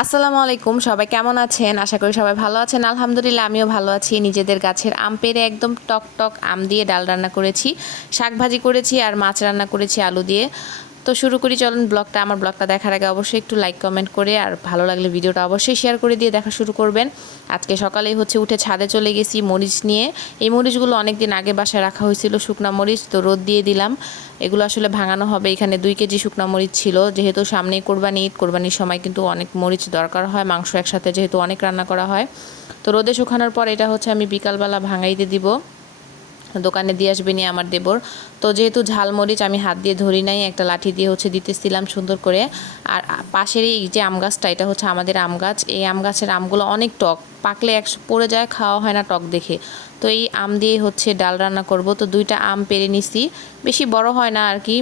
আসসালামু আলাইকুম, সবাই কেমন আছেন? আশা করি সবাই ভালো আছেন। আলহামদুলিল্লাহ, আমিও ভালো আছি। নিজেদের গাছের আম পেরে একদম টক টক আম দিয়ে ডাল রান্না করেছি, শাক ভাজি করেছি আর মাছ রান্না করেছি আলু দিয়ে। তো শুরু করি, চলুন ব্লগটা, আমার ব্লগটা দেখার আগে অবশ্যই একটু লাইক কমেন্ট করে, আর ভালো লাগলে ভিডিওটা অবশ্যই শেয়ার করে দিয়ে দেখা শুরু করবেন। আজকে সকালেই হচ্ছে উঠে ছাদে চলে গেছি মরিচ নিয়ে। এই মরিচগুলো অনেক দিন আগে বাসায় রাখা হয়েছিল শুকনা মরিচ, তো রোদ দিয়ে দিলাম। এগুলো আসলে ভাঙানো হবে, এখানে দুই কেজি শুকনা মরিচ ছিল। যেহেতু সামনেই কোরবানি ঈদ, কোরবানির সময় কিন্তু অনেক মরিচ দরকার হয়, মাংস একসাথে যেহেতু অনেক রান্না করা হয়। তো রোদে শুকানোর পর এটা হচ্ছে আমি বিকালবেলা ভাঙাইতে দিব। দোকানে দিয়ে আসবে নিয়ে আমার দেবর। তো যেহেতু ঝালমরিচ আমি হাত দিয়ে ধরি নাই, একটা লাঠি দিয়ে হচ্ছে দিতেছিলাম সুন্দর করে। আর পাশের এই যে আম গাছটা, এটা হচ্ছে আমাদের আম গাছ। এই আম গাছের আমগুলো অনেক টক, পাকলে এক পড়ে যায়, খাওয়া হয় না টক দেখে। তো এই আম দিয়ে হচ্ছে ডাল রান্না করব। তো দুইটা আম পেরে নিছি। বেশি বড় হয় না আর কি,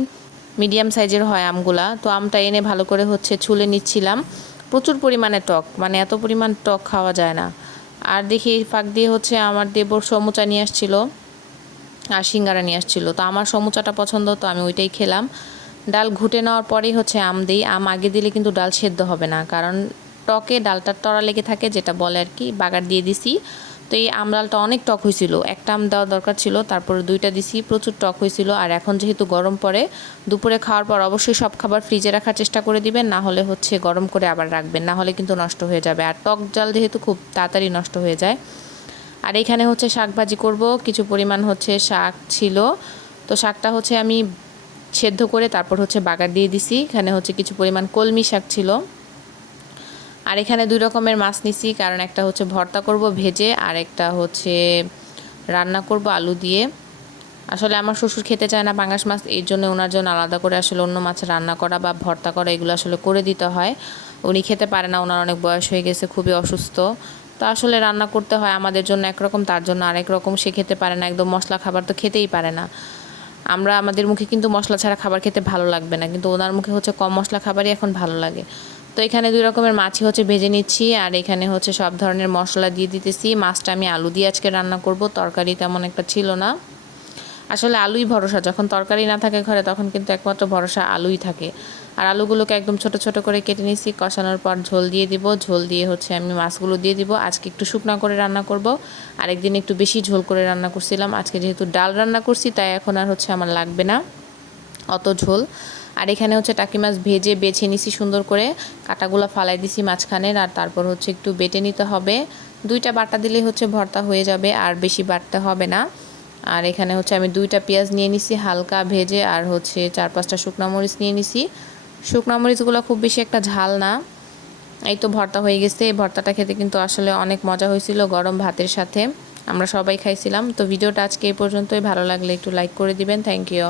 মিডিয়াম সাইজের হয় আমগুলা। তো আমটা এনে ভালো করে হচ্ছে ছুলে নিচ্ছিলাম। প্রচুর পরিমাণে টক মানে এত পরিমাণ টক খাওয়া যায় না। আর দেখি ফাঁক দিয়ে হচ্ছে আমার দেবর সমুচা নিয়ে আসছিল। আর সিঙ্গারা নিয়ে আসছিল। তো আমার সমুচাটা পছন্দ, তো আমি ওইটাই খেলাম। ডাল ঘুটে নেওয়ার পরেই হচ্ছে আম দিই। আম আগে দিলে কিন্তু ডাল সেদ্ধ হবে না, কারণ টকে ডালটার টরা লেগে থাকে, যেটা বলে আর কি, বাগার দিয়ে দিছি। তো এই আম ডালটা অনেক টক হয়েছিল একটা আম দেওয়া দরকার ছিল, তারপরে দুইটা দিছি, প্রচুর টক হয়েছিল আর এখন যেহেতু গরম পড়ে, দুপুরে খাওয়ার পর অবশ্যই সব খাবার ফ্রিজে রাখার চেষ্টা করে দিবেন, না হলে হচ্ছে গরম করে আবার রাখবেন, না হলে কিন্তু নষ্ট হয়ে যাবে। আর টক জাল যেহেতু খুব তাড়াতাড়ি নষ্ট হয়ে যায় আর এখানে হচ্ছে শাক ভাজি করব। কিছু পরিমাণ হচ্ছে শাক ছিল। তো শাকটা হচ্ছে আমি সেদ্ধ করে তারপর হচ্ছে বাগার দিয়ে দিছি। এখানে হচ্ছে কিছু পরিমাণ কলমি শাক ছিল। আর এখানে দুই রকমের মাছ নিছি। কারণ একটা হচ্ছে ভর্তা করব ভেজে, আর একটা হচ্ছে রান্না করব আলু দিয়ে। আসলে আমার শ্বশুর খেতে চায় না পাঙ্গাস মাছ এর জন্য ওনার জন্য আলাদা করে আসলে অন্য মাছ রান্না করা বা ভর্তা করা এগুলো আসলে করে দিতে হয়। উনি খেতে পারে না, ওনার অনেক বয়স হয়ে গেছে, খুবই অসুস্থ। তো আসলে রান্না করতে হয় আমাদের জন্য একরকম, তার জন্য আরেক রকম। সে খেতে পারে না, একদম মশলা খাবার তো খেতেই পারে না। আমরা আমাদের মুখে কিন্তু মশলা ছাড়া খাবার খেতে ভালো লাগবে না, কিন্তু ওনার মুখে হচ্ছে কম মশলা খাবারই এখন ভালো লাগে। তো এখানে দুই রকমের মাছই হচ্ছে ভেজে নিচ্ছি, আর এখানে হচ্ছে সব ধরনের মশলা দিয়ে দিতেছি। মাছটা আমি আলু দিয়ে আজকে রান্না করব, তরকারি তেমন একটা ছিল না। আসলে আলুই ভরসা, যখন তরকারি না থাকে ঘরে, তখন কিন্তু একমাত্র ভরসা আলুই থাকে। আর আলুগুলোকে একদম ছোট ছোট করে কেটে নিয়েছি, কষানোর পর ঝোল দিয়ে দিব। ঝোল দিয়ে হচ্ছে আমি মাছগুলো দিয়ে দিব। আজকে একটু শুকনা করে রান্না করব। আরেকদিন একটু বেশি ঝোল করে রান্না করছিলাম। আজকে যেহেতু ডাল রান্না করছি, তাই এখন আর হচ্ছে আমার লাগবে না অত ঝোল। আর এখানে হচ্ছে টাকি মাছ ভেজে বেছে নিছি সুন্দর করে। কাটাগুলো ফালাই দিছি মাঝখানের আর তারপর হচ্ছে একটু বেটে নিতে হবে। দুইটা বাটা দিলেই হচ্ছে ভর্তা হয়ে যাবে, আর বেশি বাটতে হবে না। আর এখানে হচ্ছে আমি দুইটা পেঁয়াজ নিয়ে নিছি হালকা ভেজে, আর হচ্ছে চার পাঁচটা শুকনো মরিচ নিয়ে নিছি। শুকনো মরিচগুলো খুব বেশি একটা ঝাল না। এই তো ভর্তা হয়ে গেছে। এই ভর্তাটা খেতে কিন্তু আসলে অনেক মজা হয়েছিল গরম ভাতের সাথে। আমরা সবাই খাইছিলাম। তো ভিডিওটা আজকে এই পর্যন্তই। ভালো লাগলে একটু লাইক করে দিবেন। Thank you